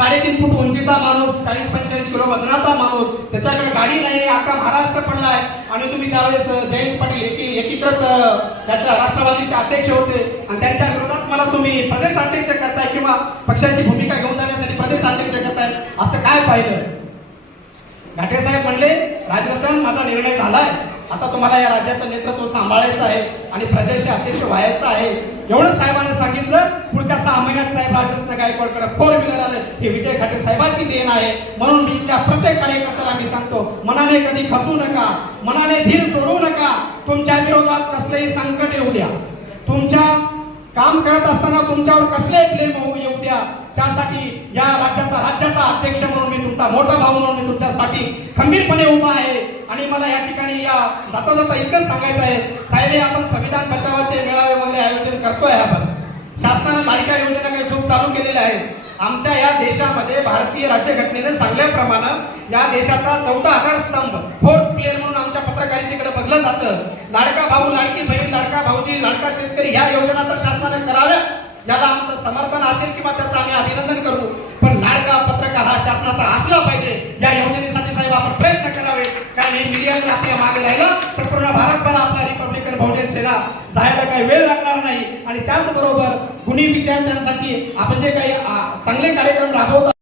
3.5 फूट उंचीचा माणूस, 40-45 किलो वजनाचा माणूस, त्याच्याकडे गाडी नाही, अख्खा महाराष्ट्र पडलाय आणि तुम्ही त्यावेळेस जयंत पाटील एकीकृत त्याच्या राष्ट्रवादीचे अध्यक्ष होते आणि त्यांच्या विरोधात मला तुम्ही प्रदेश अध्यक्ष करताय किंवा पक्षाची भूमिका घेऊन जाण्यासाठी प्रदेश अध्यक्ष करताय, असं काय पाहिलं? घाटे साहेब म्हणले, राजवर्धन माझा निर्णय झालाय, आता तुम्हाला या राज्याचं नेतृत्व सांभाळायचं आहे आणि प्रदेशचे अध्यक्ष व्हायचं आहे. एवढं साहेबांनी सांगितलं. पुढच्या 6 महिन्यात साहेब राजरत्न गायकवाडकडे 4 व्हीलर आले. हे विजय घाटे साहेबांची देण आहे. म्हणून मी त्या प्रत्येक कार्यकर्त्याला मी सांगतो, मनाने कधी खचू नका, मनाने धीर सोडू नका. तुमच्या विरोधात कसलेही संकट येऊ द्या, तुमच्या काम करत असताना तुमच्यावर कसले ब्लेम होऊ येऊ द्या, त्यासाठी या राज्याचा अध्यक्ष म्हणून मी तुमचा मोठा भाऊ म्हणून मी तुमच्या पाठी खंबीरपणे उभा आहे. आणि मला या ठिकाणी या जाता जाता इतकंच सांगायचं आहे, साहेब आपण संविधान बचावाचे मेळाव्यामध्ये आयोजन करतोय. आपण शासनाने लाडक्या योजना काही खूप चालू केलेल्या आहेत. आमच्या या देशामध्ये भारतीय राज्यघटनेने सांगल्याप्रमाणे या देशाचा 14 आधारस्तंभ 4th पिलर म्हणून आमच्या पत्रकारितेकडे बघलं जातं. लाडका भाऊ, लाडकी बहीण, लाडका भाऊजी, लाडका शेतकरी ह्या योजना तर शासनाने कराव्या, याला आमचं समर्थन असेल किंवा त्याचं आम्ही अभिनंदन करू. पण लाडका पत्रकार हा शासनाचा असला पाहिजे. या योजनेसाठी साहेब आपण प्रयत्न करावे, कारण हे मीडियाने आपल्या मागे राहिलं तर पूर्ण भारतभर आपला रिपब्लिकन बहुजन सेना जायला काही वेळ लागणार नाही. आणि त्याचबरोबर गुणी विद्यार्थ्यांसाठी आपण जे काही चांगले कार्यक्रम राबवतो